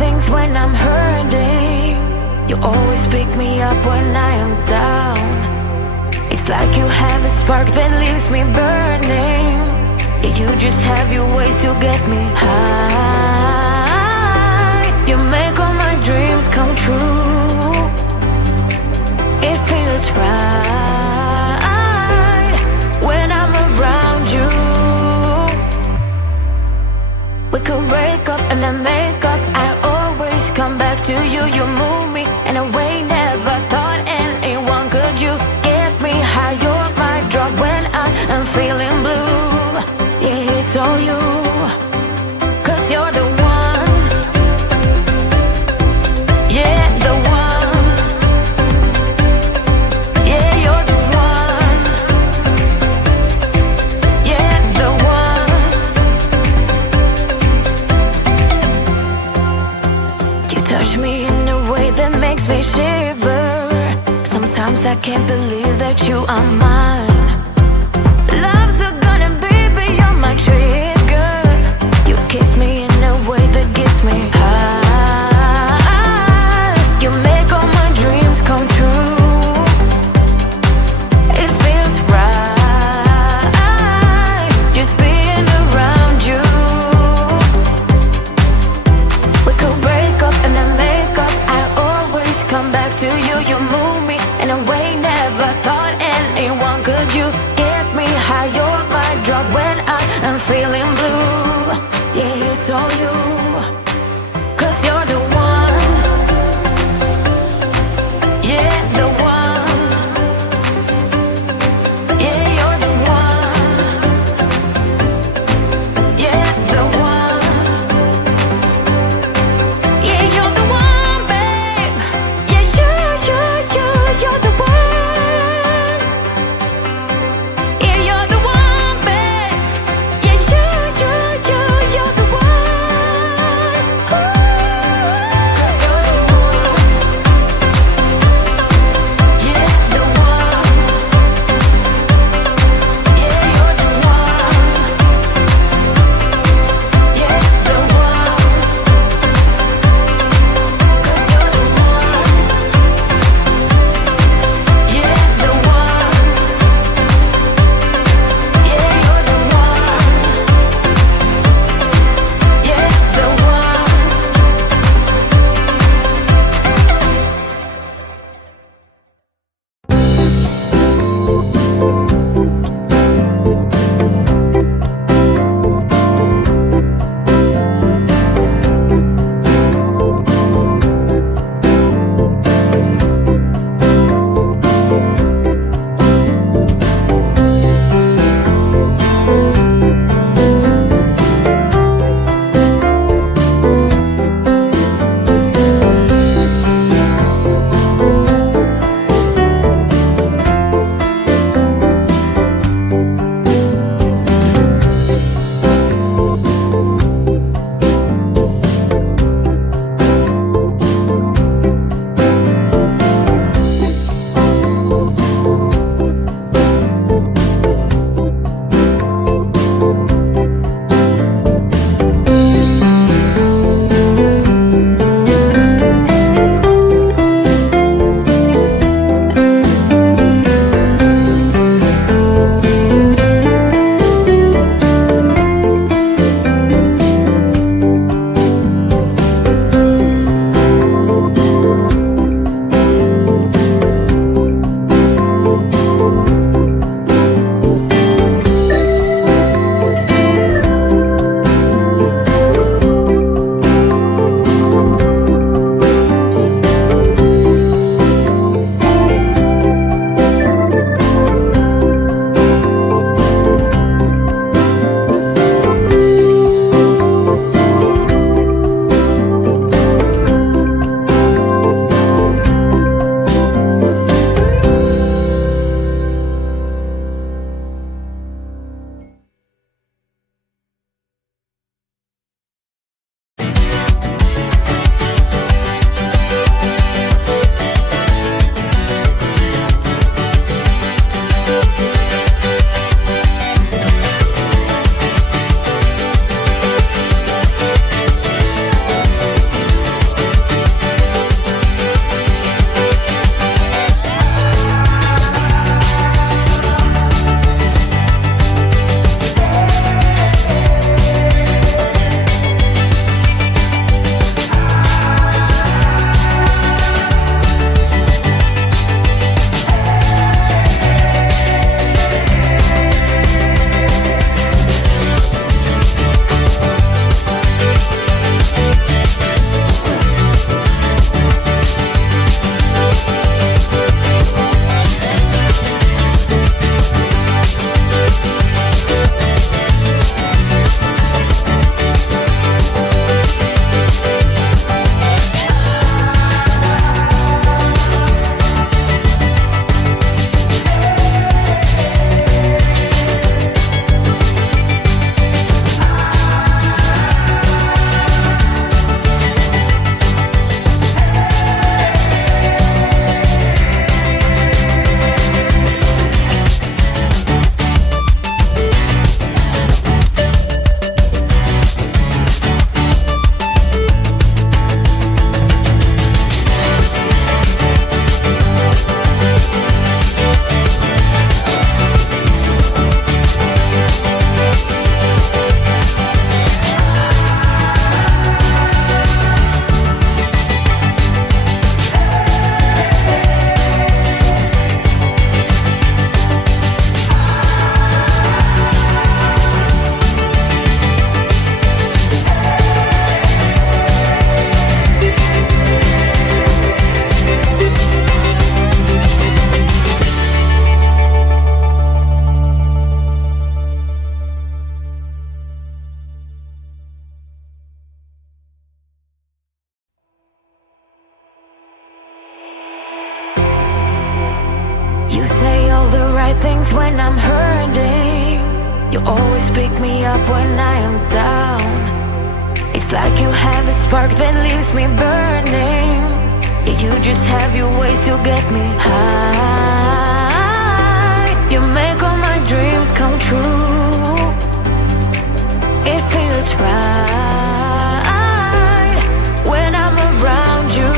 things when I'm hurting. You always pick me up when I am down. It's like you have a spark that leaves me burning. Yeah, you just have your ways to get me high. You make all my dreams come true. It feels right when I'm around you. We could break up and then make up. I always come back to you. You move me in a way never thought anyone could. You get me high. You're my drug when I am feeling blue. Yeah, it's all you, 'cause you're the one. Yeah, the one. Yeah, you're the one. Yeah, the one. You touch me in a way that makes me shiver. Sometimes I can't believe that you are mine. Love's gonna be beyond my trigger. You kiss me in a way that gets me high. You make all my dreams come true. It feels right just being around you. We could break up and then make up. I always come back to you. You move me in a way never thought anyone could. You get me high. You're my drug when I am feeling blue. Yeah, it's You say all the right things when I'm hurting. You always pick me up when I am down. It's like you have a spark that leaves me burning. Yeah, you just have your ways to get me high. You make all my dreams come true. It feels right when I'm around you.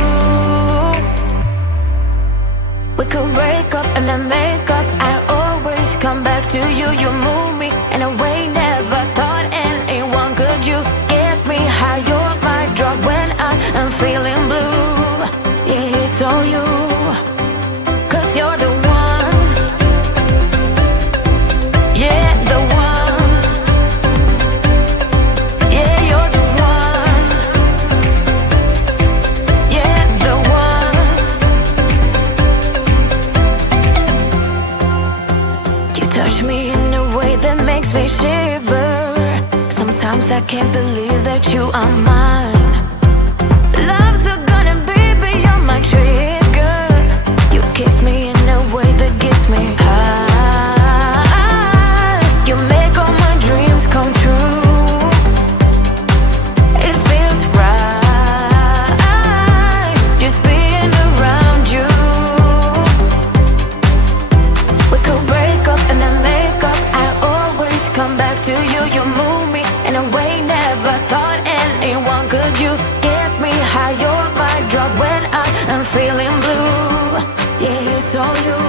We could break up and then make up. I always come back to you. You move me in a way never thought anyone could. You get me high. You're my drug when I am feeling blue. Yeah, it's all you, 'cause you're the one. Yeah, the one. Yeah, you're the one. Yeah, the one. You touch me in a way that makes me shiver. Sometimes I can't believe that you are mine. Love's gonna be beyond my trigger. You kiss me in a way that gets me high. You make all my dreams come true. It feels right just being around you. We could break up and then make up. I always come back to you. You move me in a way never thought anyone could. You get me high. You're my drug when I am feeling blue. Yeah, it's all you.